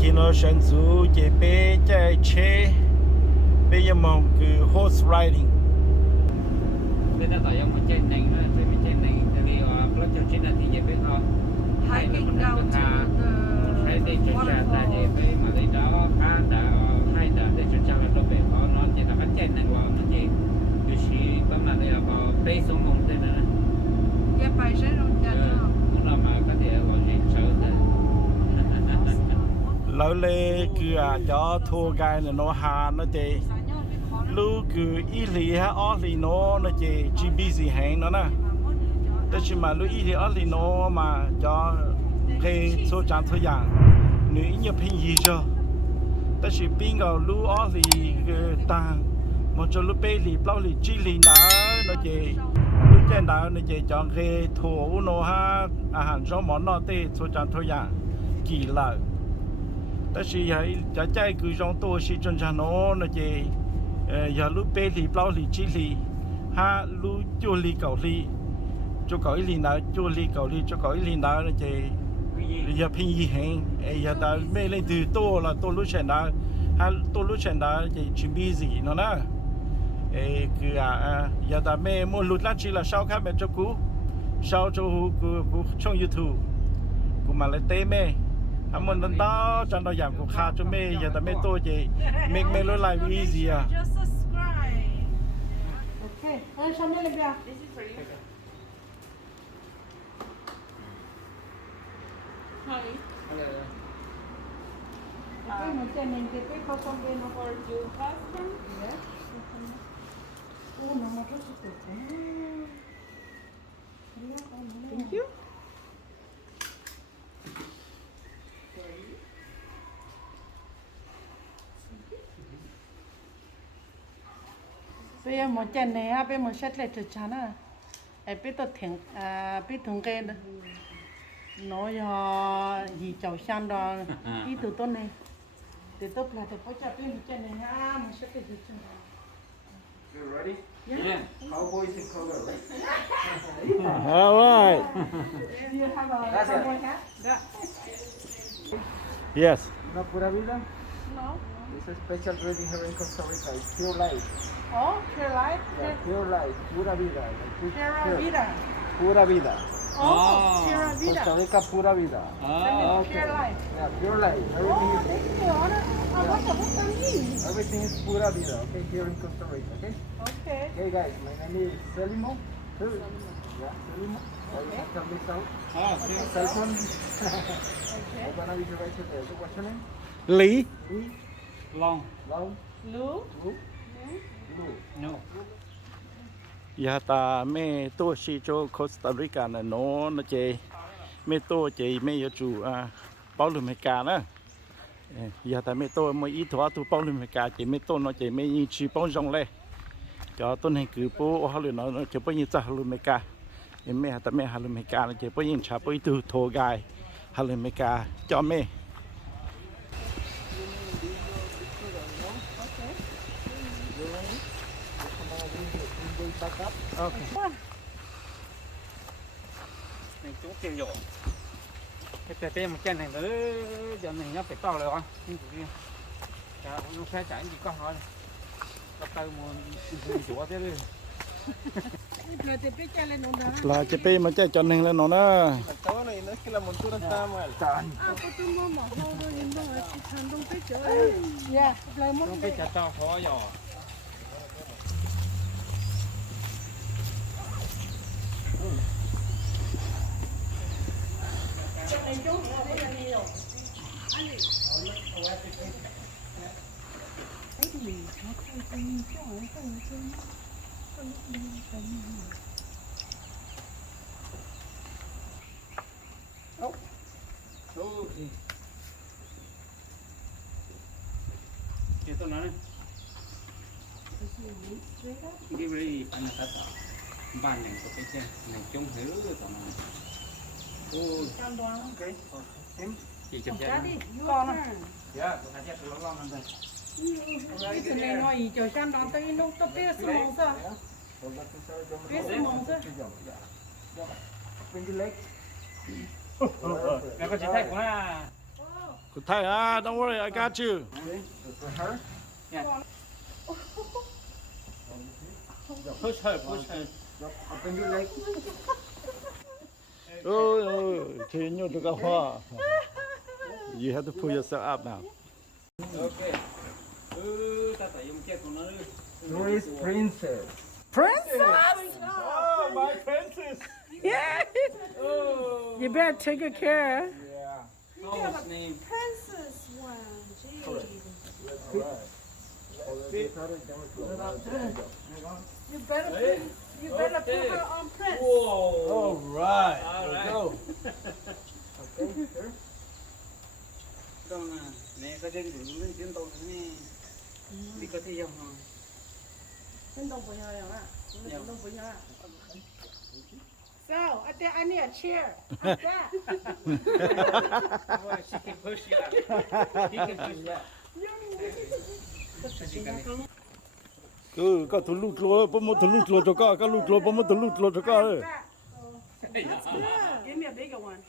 khi nó sản xuất chế bé chạy chế bây giờ mong cứ horse riding bây giờ tại ông chơi này nó chơi này thì có chơi trên này thì dễ biết thôi hiking down to hay đi the chơi xe tại dễ waterfall. biết mà đi đó khá đã hay đã để chơi xe là đâu biết nó chỉ là cái chơi này là nó chỉ cứ chỉ có mà đây là vào bay xuống mông thế này Yeah, phải sẽ không chả đâu. nó mà có thể là gì sợ thế lâu lê cứ cho thua gai là nó hà nó chế lu cứ ý lý ha ó lý nó chế chỉ busy hẹn nó nèแต่ชิมาลุยที่อลิโนมาจะเคยโซจานทุกอย่างหนูยังเพียงยี่จ้ะแต่ชิปิงก็ลุอลิก็ต่างมันจะลุเปลีเปล่าลีจีลีนะnó chỉลุเจนดาวnó chỉจะเคยถั่วโนฮะอาหารชอบหมอนนอเต้โซจานทุกอย่างกี่ละแต่ชิให้จะใจคือจงตัวชิจนชานnó chỉอย่าลุเปลีเปล่าลีจีลีฮะลุจูลีเกาลีcho cõi liền đó cho li cầu li cho cõi liền đó là chị giờ pin gì hẹn giờ ta mê lên từ tô là tô lúc chuyện đó hay tô lúc chuyện đó chị chuẩn bị gì nó nè cứ giờ ta mê mua lụt lát chỉ là sau khác mẹ cho cú sau cho cú trong YouTube cú mà lấy té mê hắn muốn đến đó cho nó giảm cú khá cho mê giờ ta mê tô chị mê lối lại easy à Just subscribe. Okay. This is for you. Hi. Okay, một chân mình cái có con bên nó for your husband. Yes. Oh, nó mà rất là tốt. Thank you. bây giờ một chân này á, bây giờ một set lại cho chán à, bây giờ thằng bây thằng cái nói gì chậu xanh đó, đi từต้น này, từ tốt là từ có chặt bây một chân này á, một set lại cho chán. You ready? Yeah. Cowboys in color, right? all right Do you have a cowboy hat? yes No Pura Vida? No. It's a special breeding here in Costa Rica. It's pure life. Oh, pure life. Yeah, pure life. Pura Vida. Pura Vida. Pura Vida. Oh, Pura Vida. Costa Rica Pura Vida. Pure life. Yeah, pure life. Oh, thank you. I want to put some in. Everything is Pura Vida, okay, here in Costa Rica, okay? Okay. Okay guys, my name is Selimo. Yeah, Selimo. Okay. Check this out. Cell phone. I'm gonna be right there. So what's your name? lý Long. Long. Lou. Lu. Lu. No. giờ ta mẹ tôi chỉ cho Costa Rica là nó chơi mẹ tôi chơi mẹ giờ chủ bao lùm hay cả nữa giờ ta mẹ tôi mới ít thoa tu bao lùm hay cả chơi mẹ tôi nó chơi mẹ như chỉ bao rong lệ cho tôi này cứ bố họ lùm nó chơi bao nhiêu trả lùm hay cả mẹ ta mẹ lùm hay cả là chơi bao nhiêu trả bao nhiêu tu thô gai lùm hay cả cho mẹ Okay. Này chú kêu dỗ. Cái tê một chân này nữa, giờ này nó phải to rồi con. Chả nó phải chảy gì con thôi. Bắt tay một chúa thế đi. là chơi pe mà chơi cho nên là nó đó Cháu này nó kia là một chút ta mà. Trời. Yeah, play một. Không phải chả to khó dò. Cái tôi nói này. Cái gì anh ta tạo bàn này có cái chân này trông hiểu rồi tao nói. Okay. Em chị chụp ra đi. Con à? Dạ, tôi thấy được lắm rồi. Cái này nó ý cho chăn đón tới nó tập biết sự mong sao? Biết sự mong sao? Bên cái leg. Nó có chỉ thấy quá. Good time. Don't worry, I got you. Okay, for her. Yeah. Push her. Open your leg. Oh, you have to pull yourself up now. Okay. Who is princess? Princess? Oh, my princess. Yeah. Oh. You better take good care. Yeah. What's name? Princess one. Gee. You better put her on Prince. Whoa. All right. All right. Go. Okay, sure. Con nè có chơi cái đường lên trên tàu nè. Đi có thấy không? So, I think I need a chair. Oh, she can push you out. He can push you out. Có thủ lút lúa, bấm một thủ lút lúa cho có lút lúa, bấm một thủ lút lúa cho có rồi. Give me a bigger one.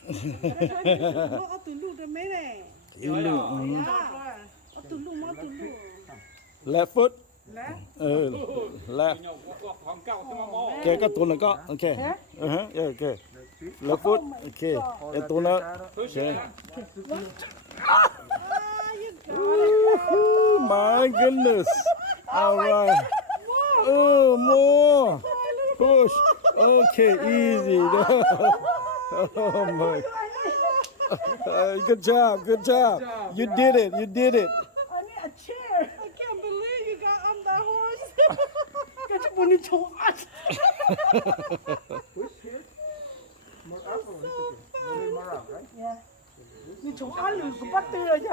Ở từ lúc đó mấy này. Thủ lút. Ở từ lúc mà từ lúc. Left foot. Left. Left. Không cao cái mông. Okay, có tuần này có. Okay. Yeah, okay. Left foot. Okay. Cái tuần đó. Okay. Oh my goodness. All right. Oh, more. Push. Okay, easy. Oh my. Good job. You did it. I need a chair. I can't believe you got on the horse. Cái chú bún đi chống ăn. More up or maybe more up, right? Yeah. Đi chống ăn lử của bắt tư rồi chứ.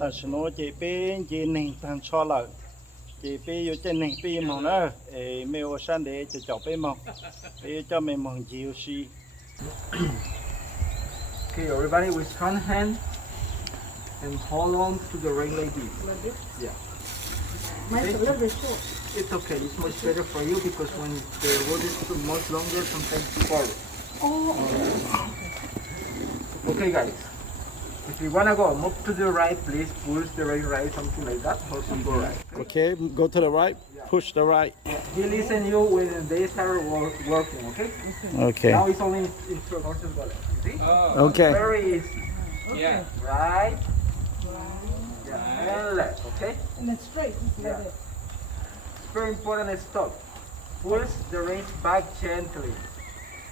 Ta sẽ nói chị bên chị nên thằng cho lại chị bên vô trên nên bên mong nữa mấy ô sáng để cho cháu bên mong để cho mình mong chịu xí. Okay, everybody with one hand and hold on to the ring like this. Like this? Yeah. Mine's a little bit short. It's okay. It's much better for you because when the road is much longer, sometimes you fall. Oh, Okay, guys. If you wanna go, move to the right, please push the right, something like that, or some go right. Okay, go to the right, push the right. He listen you when they start working, okay? Okay. Now it's only instructions go left. See? Okay. Very easy. Yeah. Right. Yeah. And left, okay? and then straight. Yeah. Very important stop. Push the reins back gently.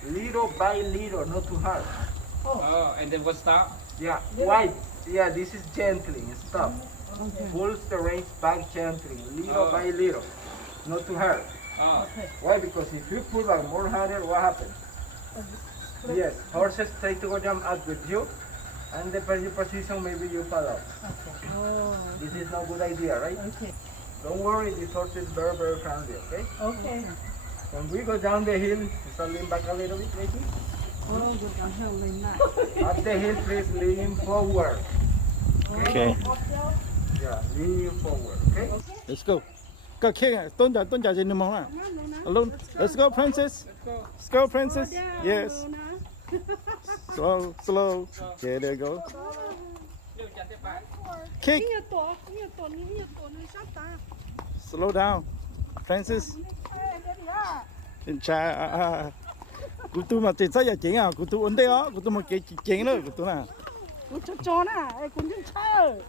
Little by little, not too hard. Oh, and then what stop? Yeah, wide. Yeah, this is gently. Stop. Pull the reins back gently, little by little, not too hard. Oh, Why? Because if you pull like more harder, what happens? Yes, horses try to go jump out with you, and depending your position, maybe you fall off. Oh, This is not a good idea, right? okay. Don't worry, this horse is very, very friendly, okay? Okay. When we go down the hill, just lean back a little bit, maybe. Oh, good. I'm holding that. Up the hill, please lean forward. Okay. Yeah, lean forward, okay? Let's go. Go, okay. Don't judge anymore. Alone. Let's go, princess. Let's go, princess. Yes. Slow. Okay, there you go. Kick. Slow down, princess. Trên cha. Cụ tu mà tiền sao giờ chuyện à? Cụ tu ổn đấy á. Cụ tu mà chuyện nữa, cụ tu nào. Ủa cho nè, cũng chân chơi.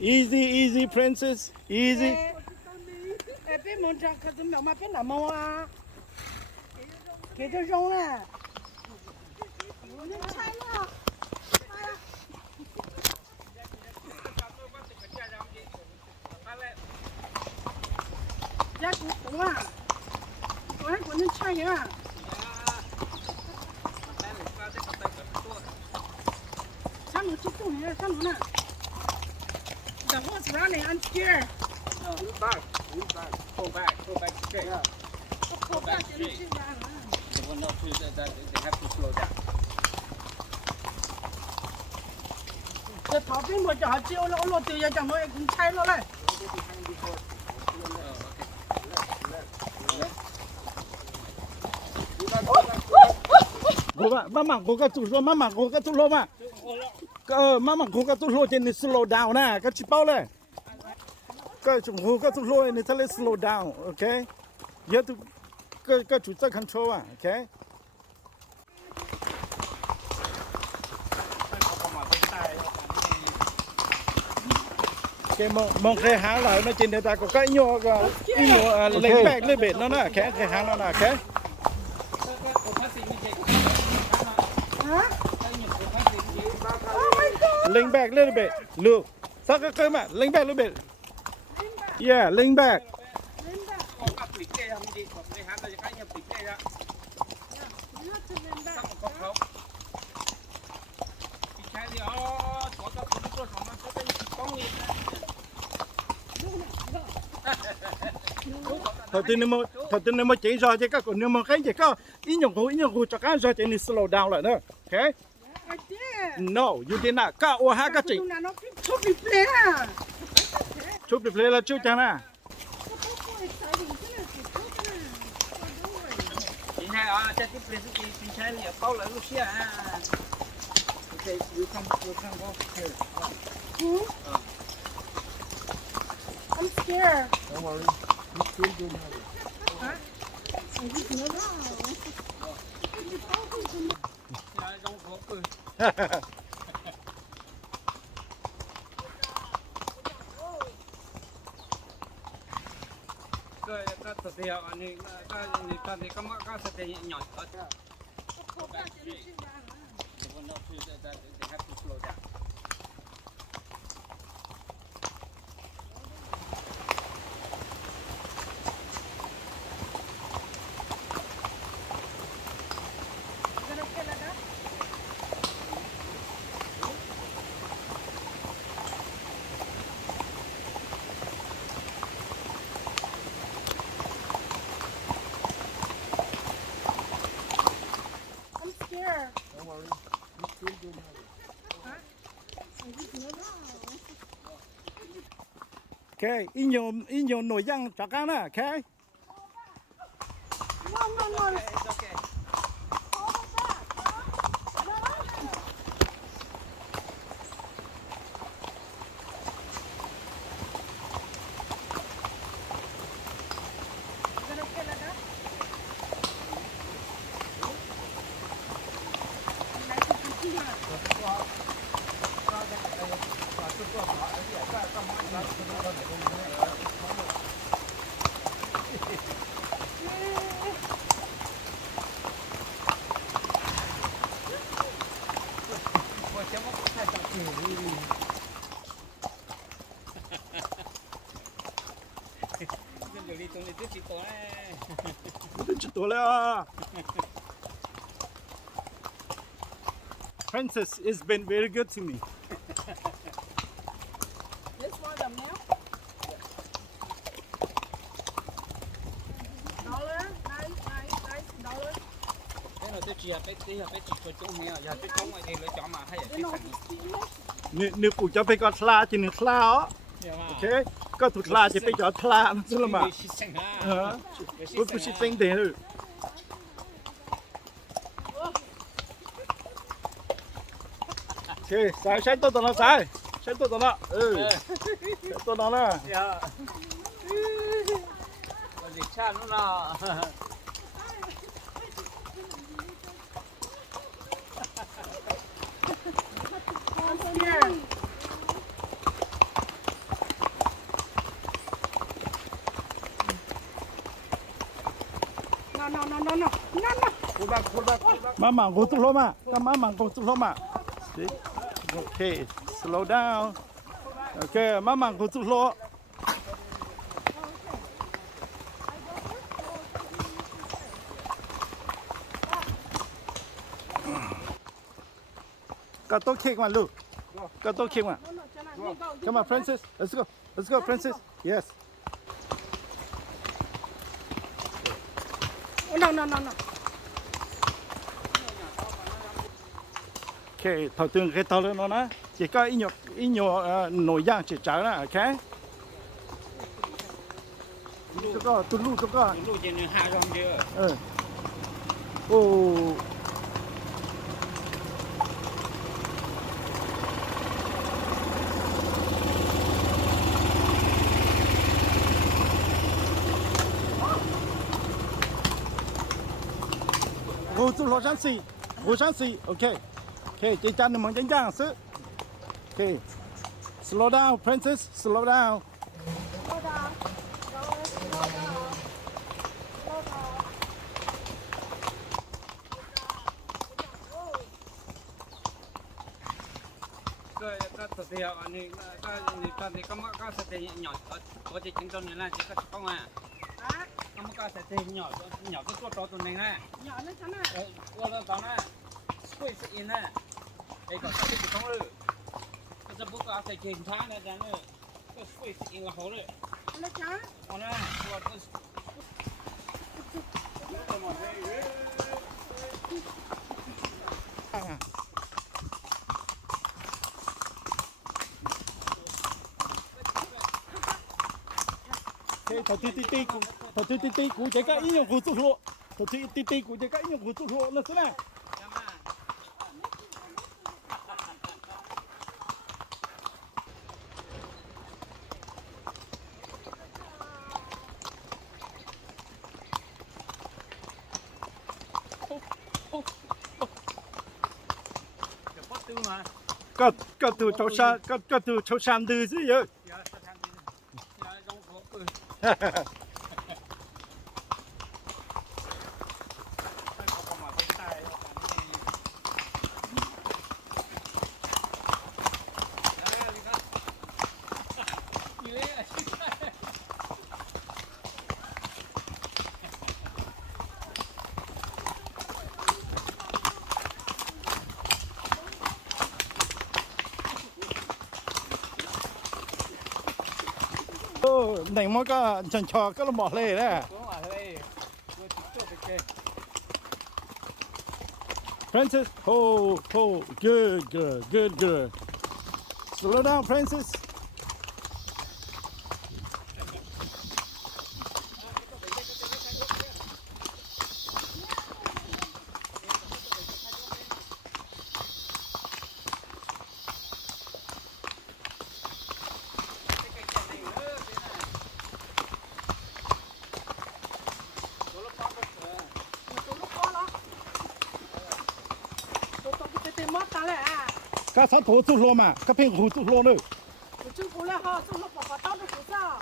Easy, princess. Easy. Ê, biết muốn ra cái tụi mẹ mà biết là mò à. Cái cho rong nè. Giá cũng à. Tôi hay cũng chơi à. Sao nó chụp tụi này, sao nó nè. The horse running, I'm scared. No, back. go back straight. Yeah. Go back straight. They will not do that. They have to slow down. Cái thảo bên mà chả chiêu nó từ giờ chẳng nói cũng chạy nó này. cố mà cố cái tụt lô mà cố cái tụt lô mà mà cố cái tụt lô trên này slow down nè cái chip bao này cái chúng cố cái tụt lô này thay slow down ok nhớ tụi cái chủ tịch control à ok cái mong cái hàng là nó trên đây ta có cái nhỏ lấy bạc lấy bệt nó nè cái hàng nó nè cái lean back a little bit. Look. Saka cái mà, lean back a little bit. Yeah, lean back. Thật tình nếu mà chỉ rồi chứ các còn nếu mà cái gì có ý nhung cụ cho cái rồi thì mình slow down lại nữa. Okay? I did. No, you did not. Ka o ha ka chi. Chụp đi play ha. Chụp đi play là chụp chăng à? Chị hai à, chắc cái play chị hai là bao lại lúc xưa à. Okay, you come go here. I'm scared. Don't worry. You still do now. Huh? Don't go cười. Cái thực tế anh này cái thực tế nhỏ ở đây. They have to slow down. I'm scared. Don't worry. You still do now. Okay, in your nội giang cho cái nè, okay? No. It's okay. Princess has been very good to me. This one the milk? Dollar? Nice dollar. Cái này tôi chỉ là cái chỉ cho chung nha, giờ tôi chung ngoài thì lấy chọn mà hay là cái thành. Nếu cụ cho phải có thla thì nên thla đó. Okay, có tụt thla thì phải cho thla nó chứ là mà. Tôi cũng sẽ tính thế rồi. Okay, sai tốt nó sai tốt nó. Sai tốt nó nè. Dạ. Có gì cha nữa nào. I'm scared. No. Mama, go to Loma. Mama, go to Loma. See? Okay, slow down. Okay, Mama, go to Loma. Got to kick one, look. Got to kick one. Come on, Princess. Let's go, Princess. Yes. No. Okay, thầu tương cái tàu nó nè, chỉ có ít nhỏ nồi giang chỉ trái nè, okay? Tôi có. Lúc trên hai rong chưa? Ô, 互助互相洗，互相洗，OK，可以，这家你们这样是，可以，slow down, princess, slow down。 Slow down. Slow down. Slow down. ก็ตัวเดียวอันนี้ก็นี่ตอนนี้ก็สเตย์หยอดก็จะกินตัวนี้แหละก็ต้องมาก็สเตย์หยอดก็ตัวตัวนึงนะ nhỏ lên chắn à? ตัวตอนนั้นช่วยสินะไอ้ก็ที่ต้องเลยก็จะบุกเอาใส่เกงช้านะจังเลยก็ช่วยสิละเขาเลย Lên chắn. เอานะตัวก็ 頭啲股這個應用互助路，頭啲股這個應用互助路，那是咩？個條抽山對先有。Này mới có chân trò có là bỏ lề đấy. Princess, oh, good. Slow down, Princess. Các sản thủ tu lô mà, các phiên hủ tu lô nữa. Chú phụ là họ, chú nó bỏ tao được phụ sao?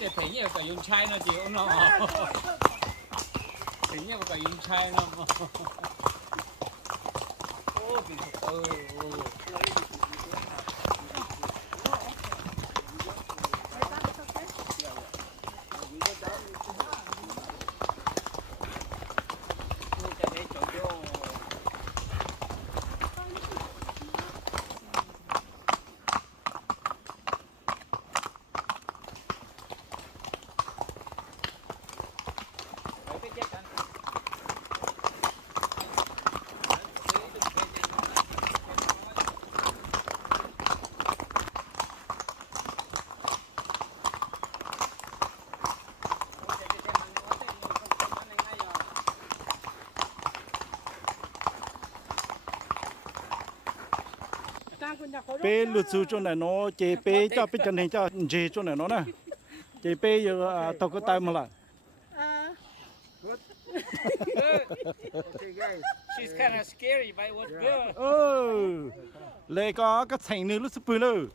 cái thấy nhiều cả dùng chai nó chịu nó thấy nhiều cả dùng chai nó ô bị Bé lụt xuống chỗ này nó chế bé cho bé chân hình cho chế chỗ này nó nè chế bé giờ tao có tay mà lại. Okay guys, she's kind of scary but it was good. Lê có cái thành nữa lúc sắp nữa.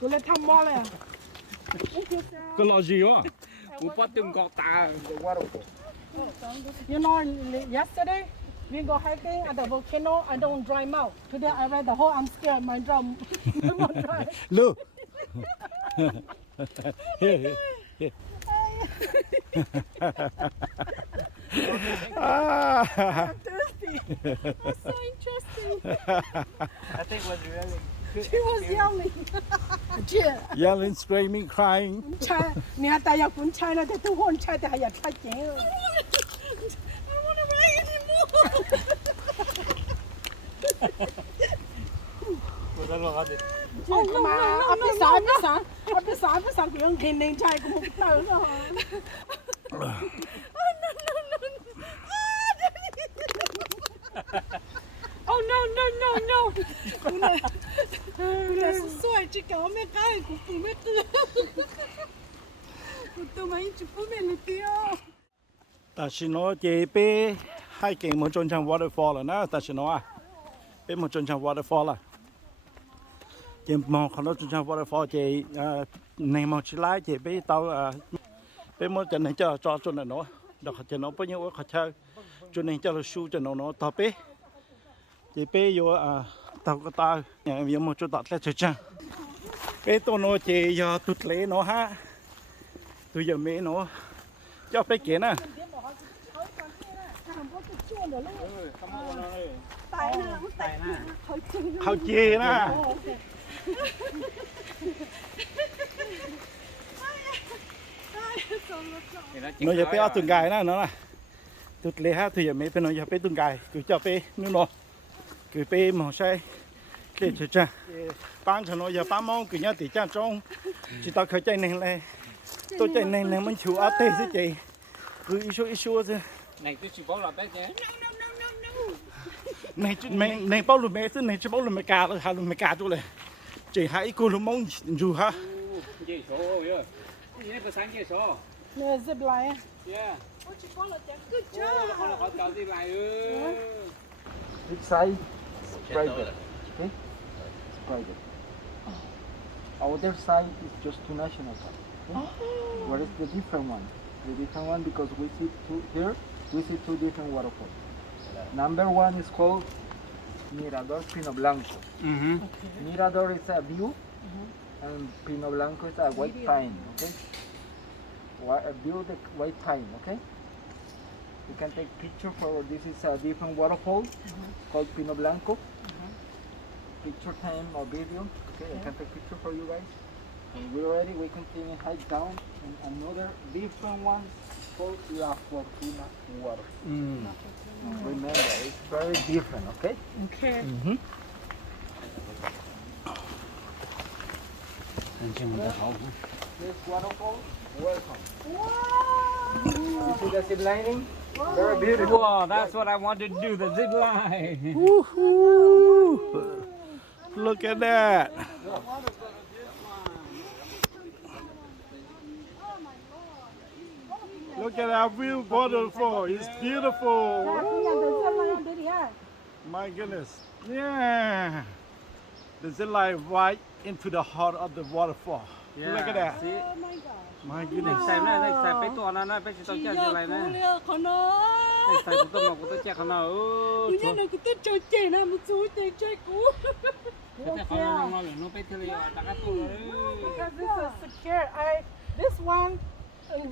Cô lên thăm mo này. Cái lò gì đó? Cú bắt từng gọt tà. You know, yesterday we go hiking at the volcano. I don't dry mouth. Today I read the whole. I'm scared. My drum won't dry. Look. Here. I'm thirsty. That's so interesting. I think it was really good. She was yelling. Yelling, screaming, crying. Chai, 你还带要滚菜呢，在都混菜的还要菜钱。I want to ride anymore. 我在落下的。哦嘛，我不上，佢用天灵菜咁到咯。Oh no no. Una soi chica o me cae cu tu me tu. Cu tu mai chu pu me le tio. 但是呢，这边海景冇进场 waterfall 了呢，但是呢啊，边冇进场 waterfall 了。这冇看到进场 waterfall 这你冇起来这边到bên một trận này cho này nó được trận nó bao nhiêu khó chơi cho nên cho là su trận nó to bé thì bé vô tao có tao nhà vô một chỗ tạt lên chơi chăng bé tôi nó chỉ giờ tụt lấy nó ha tôi giờ mấy nó cho bé kia nè khâu chê nè nó giờ bé ở tuần gài nè nó nè tụt lấy ha thì giờ mấy bên nó giờ bé tuần gài cứ cho bé nữa nó cứ bé màu say để chơi chơi bán cho nó giờ bán món cứ nhớ tỷ trang trong chỉ tao khởi chạy này này tôi chạy này này mình chịu áo tê chứ chị cứ ít xua chứ này tôi chỉ bảo là bé nhé này bao lùm mẹ chứ này chỉ bao lùm mẹ cà rồi hai lùm mẹ cà chỗ này chỉ hai cô lùm mông dù ha dễ số rồi này có sáng dễ số Nè zip line. yeah What you call it? Good nó có job. gì lại This side is private, okay? It's private. Other side is just two national parks. Okay? What is the different one? The different one because we see two different waterfalls. Number one is called Mirador Pino Blanco. Mirador is a view, and Pino Blanco is a white pine. Okay. A view the white pine. Okay. You can take picture for this is a different waterfall called Pino Blanco. Picture time or video. Okay, I can take picture for you guys. When we're ready, we continue hike down and another different one called La Fortuna Waterfall. Remember, it's very different. Okay. Okay. This waterfall, welcome. You see the zip lining? Very beautiful. wow that's what I want to do the zip line Woohoo! Look at that. Look at our view waterfall. It's beautiful. My goodness. Yeah. The zip line right into the heart of the waterfall. Look at that. see Oh my gosh. My này goodness. xem này xem bé to nó bé chỉ tao chơi zip line này này xem của tôi mà của tôi chơi không nào Cứ nhớ là cứ tích chơi chơi nè, một số chơi chơi cũ. cái không nó nó bé thì là đặt tôi Because this is secure. This one,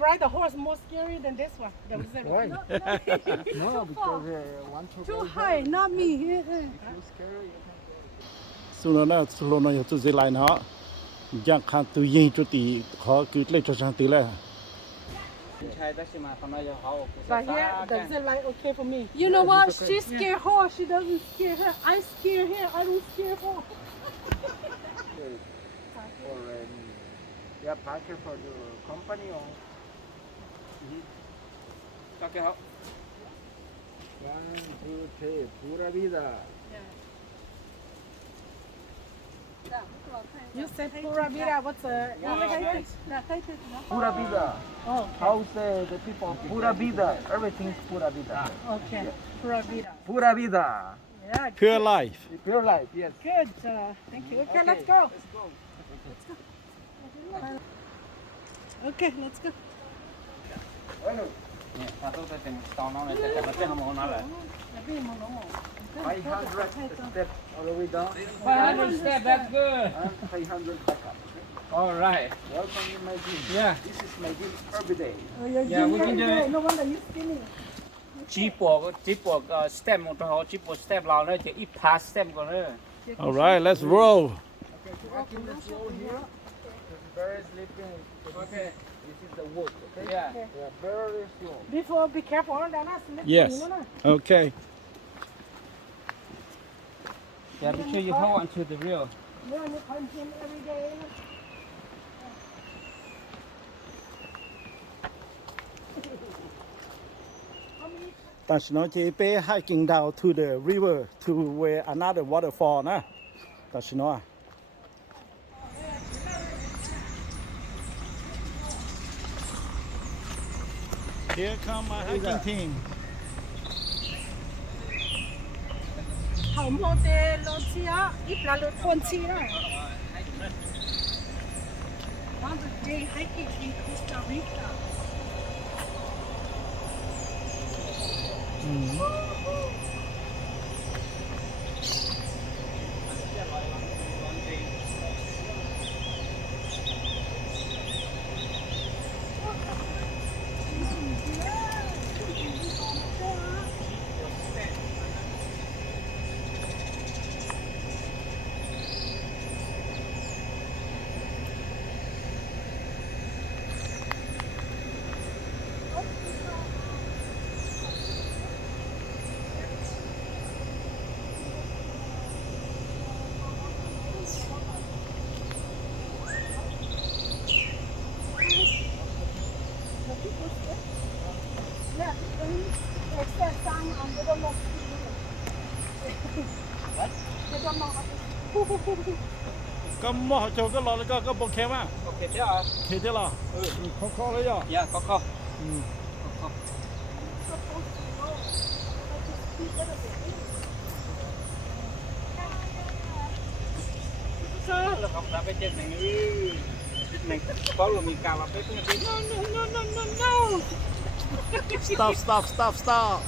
ride the horse more scary than this one. Why? No, because one to Too go high, not me. If you're scary, you can go. Số nó有自己来呢，这样看对应就底好，给来就上底了。 trai đó mà không nói họ But here, the zip line okay for me. You know what? She scare horse. She doesn't scare her. I scare her. I don't scare horse. Or yeah, parker for the company or cho cái họ 1, 2, 3, Pura Vida. You said Pura Vida. What's the? Pura Vida. Oh, How's the people of Pura Vida? Everything is Pura Vida. okay. Pura Vida. Pura Vida. Yeah. Pure life. Pure life, yes. Good. Thank you. Okay, let's go. Okay, let's go. ta tôi sẽ tìm tao nó này sẽ bắt nó nó lại 500 steps all the way down 500 step that's good and 500 back up. all right Welcome in my gym. yeah This is my gym every day. Oh, you're Yeah, we doing can do very it. good. No wonder you're skinny. chỉ buộc step một thôi chỉ buộc step nào nữa chỉ ít pass step còn nữa All right, let's roll. Okay, walking the floor here. The bear is sleeping. okay This is the wood, okay? yeah Yeah, very slow. Before, be careful. They're not slipping. Yes. You know? Okay. yeah make sure you hold on to the rail You only punch him every day. How many 但是呢，这边 hiking down to the river to where another waterfall 呢。但是呢，Here come my hiking team。好唔好嘅路次啊？一條路寬次啦。On the day hiking in Costa Rica. 咁麼做個落嚟個部劇嘛？ Ok thế à? 企啲啦，靠嚟呀。 Dạ, có. Sao là không ra bên trên này này có là mình cào vào cái no. Stop.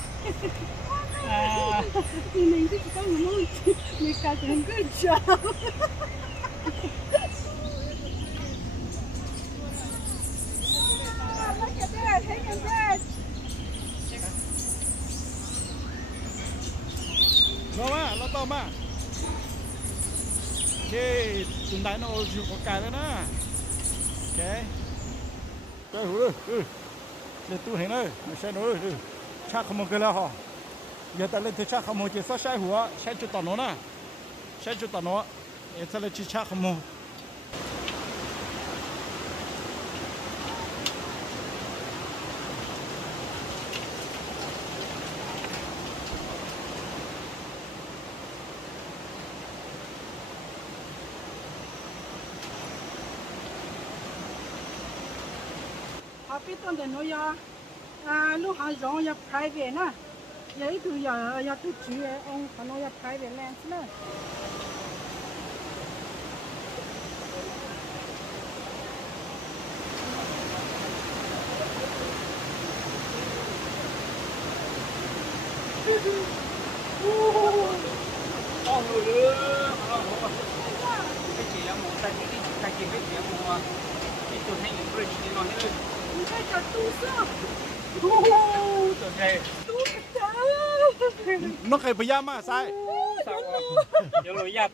Mình thích có một môn, mình cảm thấy good job. Look at that, take a breath. Nó to mà. Ok, chúng ta nó chịu có cái đấy nè. Ok. Đây hú đi. Để tu hành đây, nó sẽ nói đi. Chắc không một cái là hả? Giờ ta lên thì chắc không một chỉ sao sai hùa, sai chút tao nó nè. Sai chút tao nó. Giờ ta lên chỉ chắc không một. 邊度人我要路下容要 private 呢，有一度要都住嘅，可能要 private land 呢。cái chị em muốn tay cái chị biết chị em mua cái chỗ này những người chị nói hết你在这堵上， chỗ này 堵上。 Nó cái bây giờ mà sai. sao有路入掉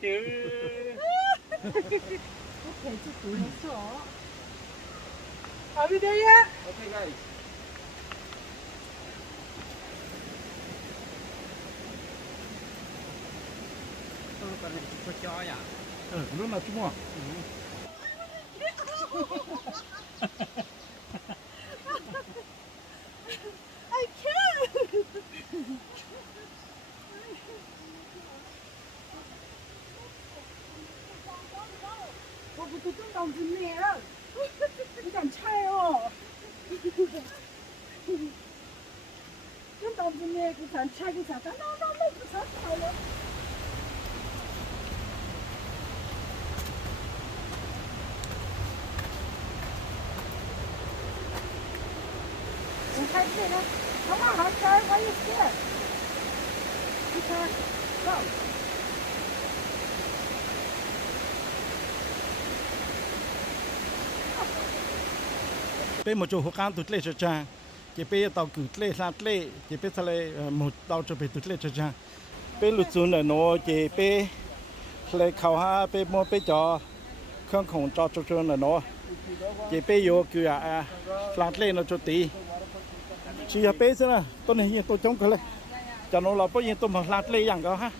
OK，这堵了手。Are we there yet? ok guys con này có chó à Lúc nào chúng à? I can't. Tôi cũng đồng chí nè, tôi chẳng trai哦。tôi đồng chí nè, tôi chẳng trai, tôi chẳng trai, no, tôi chẳng trai了。你开这个，好不好吃？我也是。你看，走。Bên một chỗ hộp can tụt lệ cho cha, chỉ bên tàu cử lệ sát lệ, chỉ bên sao lệ một tàu cho bên tụt lệ cho cha. Bên lụt xuống là nó chỉ bên lệ khảo ha bên mua bên cho không khổng cho là nó chỉ bên vô cứ sát lệ nó cho tí. Chỉ là bên sao tôi này hiện tôi chống cái này, cho nó là bao nhiêu tôi mà sát lệ dạng đó ha.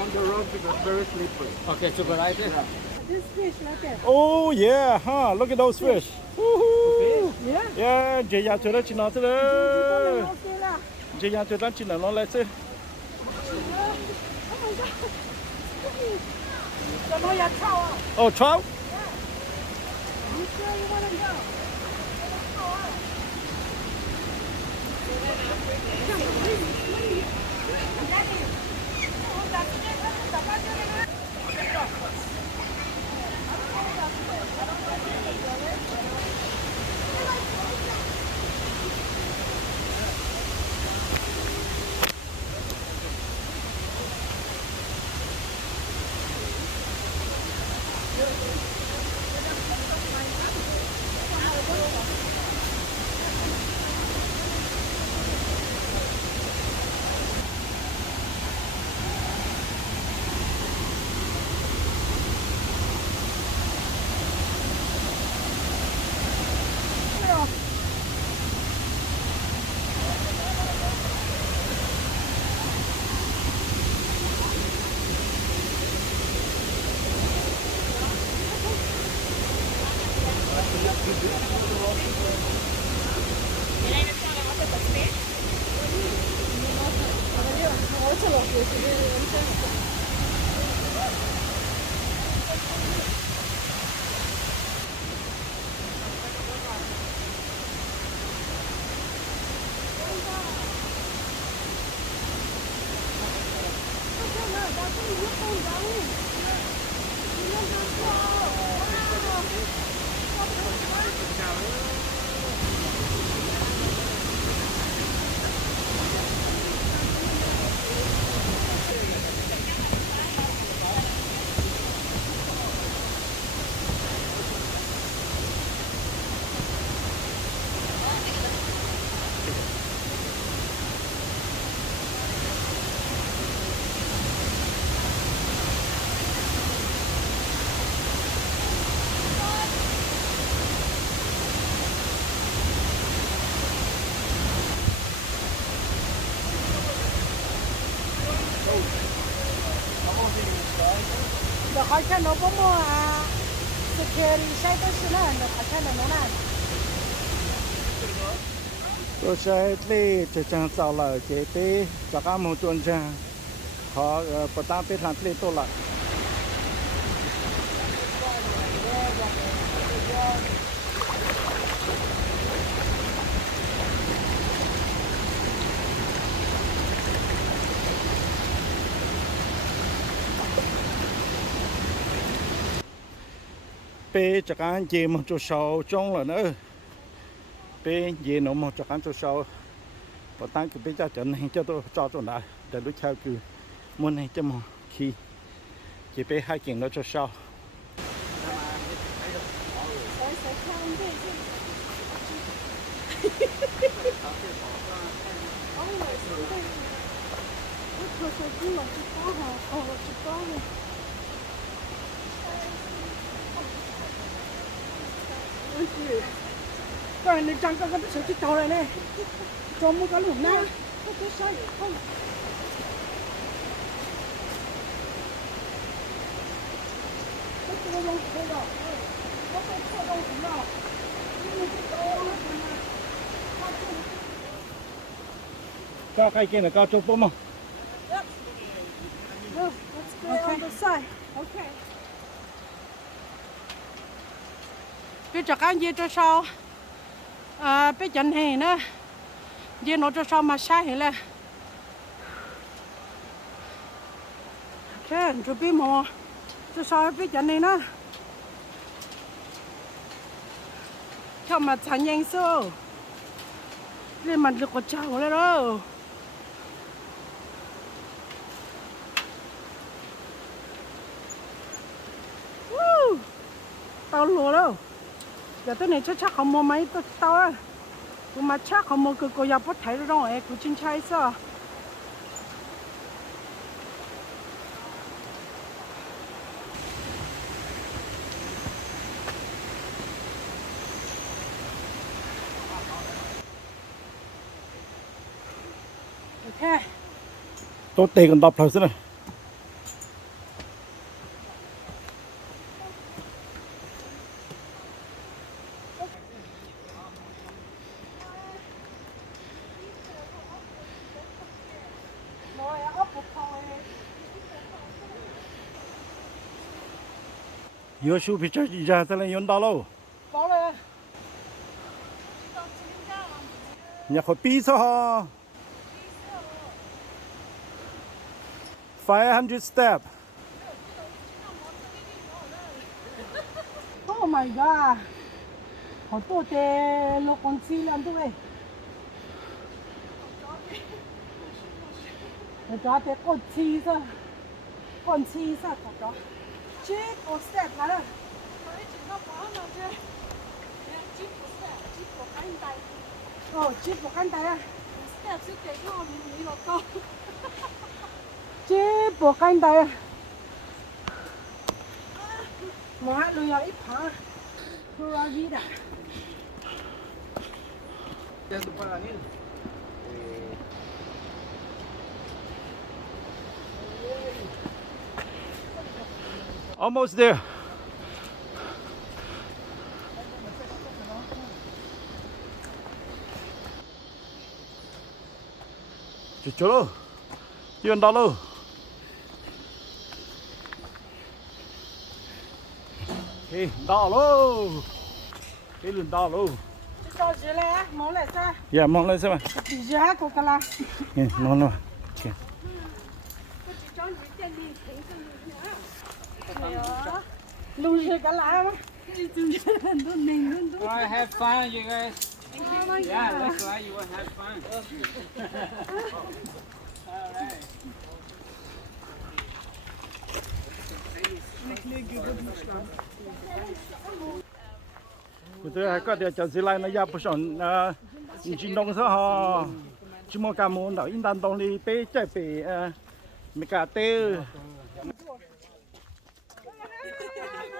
On the road because very slippery. Okay, super right there. This fish right there. Oh yeah, huh? Look at those fish. Woohoo! Yeah. Yeah, chị nhà tôi đó chị nói thế đó. Okay lah. Chị nhà tôi đó chị nói nó lại thế. Oh my god. So no ya chow. Oh, trout? You sure you wanna go? The hot can no more security side to the hot can no na. Tôi sẽ đi cho trang sau là chế tí cho các một tuần trang họ bắt đầu biết làm đi tôi lại. Bé chắc ăn gì một chút sầu trong là nữa. Bé gì nó một chắc ăn chút sầu. Và tăng cái bé cho chân hình cho tôi cho tôi đã để lúc sau cứ muốn hình cho một khi chỉ bé hai kiện nó cho sau. Rồi nên chẳng có cái sự chích tàu này nè. Cho mua cái lủng na. Có cái sai không? Cái lông đây rồi. Có cái lông gì nào? Cho cái kia là cao chục bông. No, let's go on the side. Okay. Bây giờ cái gì cho sao bây giờ này nữa gì nó cho sao mà sai hết là cái chuẩn bị mò cho sao bây giờ này nữa cho mà chẳng nhanh số lên mặt được có chảo rồi đó tao lùa đâu giờ tới này chắc không mua máy tao á cũng mà chắc không mua cái nhà bắt thấy rồi ấy cũng chính xác sao ok tốt tê còn đọc thôi xí này. Yo shoot picture gì ra thế này yon đó lâu. Có rồi. Nhà khỏi pi sao hả? 500 step. Oh my god. Họ tổ tê nó còn chi lên thôi. Nó cho tê con chi sao? Con chi sao thật đó? Chi có step là đó. Chip một căn tay à? Chip một căn tay à? Mà hát lưu ít hả? Pura Vida. Almost there. Chỗ đâu? Chưa đó đâu. Hey, đó đâu? Cái lần đó đâu? Cho gì lại món lại sao? Dạ, mong lên xem mà. Thì giá của cái là. Nè, mong lên. Okay. Lưu gì cái lá mà. Alright, have fun, you guys. Yeah, that's right. You will have fun. Alright. Tôi hay có để cho gì lại nó nhập sản chỉ nông sao họ chỉ mua cà môn đảo in đan đông đi bé chạy bé mấy cả tê.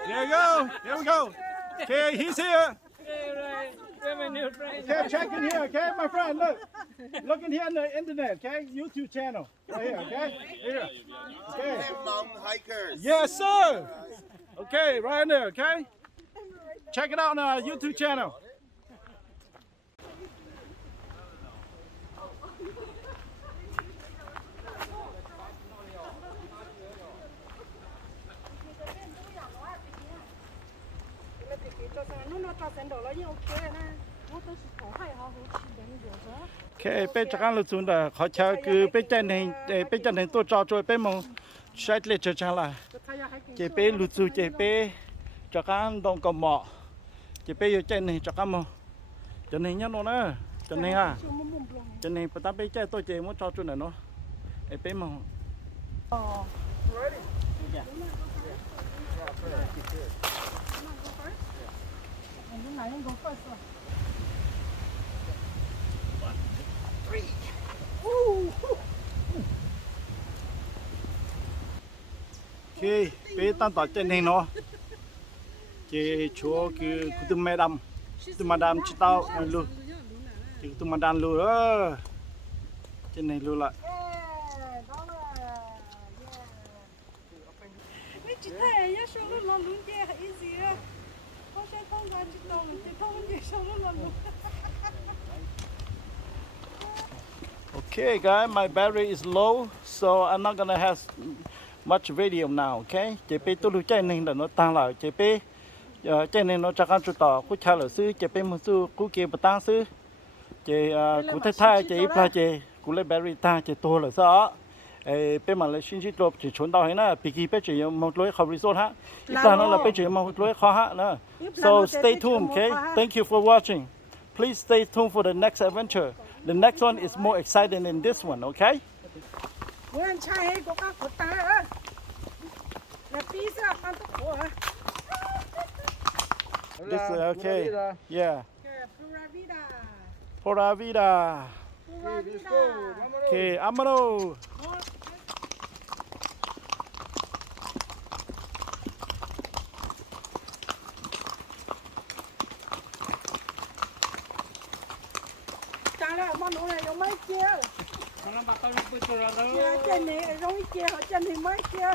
There you go. There we go. Okay, he's here. Hey, right. We're my new friend. Okay, check in here, okay, my friend. Look in here on the internet, okay, YouTube channel, right here, okay, here, okay. Mountain hikers. Yes, sir. Okay, right in there, okay. Check it out on our YouTube channel. Okay, bây giờ các bạn là họ chờ cứ bây giờ này tôi cho bây mong sẽ lấy cho cha là chỉ bây lụt xuống chỉ bây cho các bạn đông cầm mỏ chỉ bây giờ trên này cho các mong cho nên nhá nó nữa cho nên à cho nên bắt đầu bây giờ tôi chỉ muốn cho chỗ này nó bây mong khi bé tan tỏi trên này nó chỉ chúa cứ tụi mẹ đâm chỉ tao luôn chỉ tụi mà đàn luôn đó trên này luôn lại Chị thấy nhá, sao nó lún kia hay gì á? Có sẽ không ra chị đồng, chị không gì sao nó lún. Okay, guys, my battery is low, so I'm not gonna have much video now. Okay, chỉ biết tôi lưu chạy nên là nó tăng lại, chỉ biết chạy nên nó chắc ăn chút tỏ, cú cha lửa sư, chỉ biết một sư, cú kia một tăng sư, chỉ cú thay chỉ là chỉ cú lấy battery ta chỉ to là sao? Bên mà lấy xin chỉ drop chỉ trốn tàu hay na, bị kia chỉ một lối khẩu resort ha, ít là nó là chỉ một lối khó ha nữa. So stay tuned, okay? Thank you for watching. Please stay tuned for the next adventure. The next one is more exciting than this one, okay? Nguyên trai của các cụ ta á. Là pizza ăn tốt của. This is okay. Yeah. Pura Vida. Pura Vida. Pura Vida. Okay, amano. Chả là món đồ này giống mấy kia. nó bắt tao lúc bữa rồi đó. Chia chân này giống như chia họ chân thì mới chia.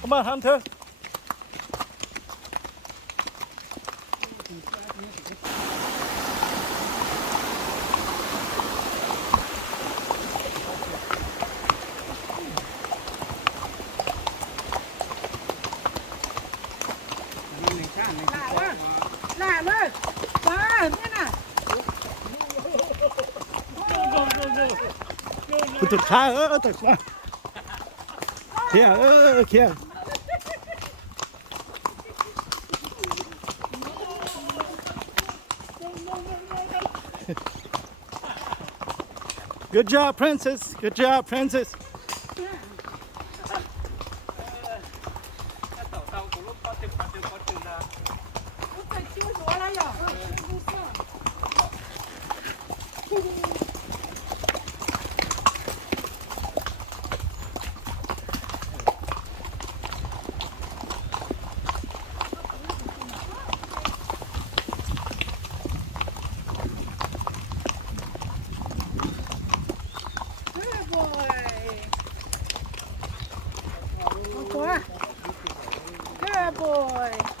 Come on, Hunter. Là ơi. Ba, thế nào? Tụt xa tụt xa. Kia, kia. Good job, Princess. Good job, Princess. Good boy.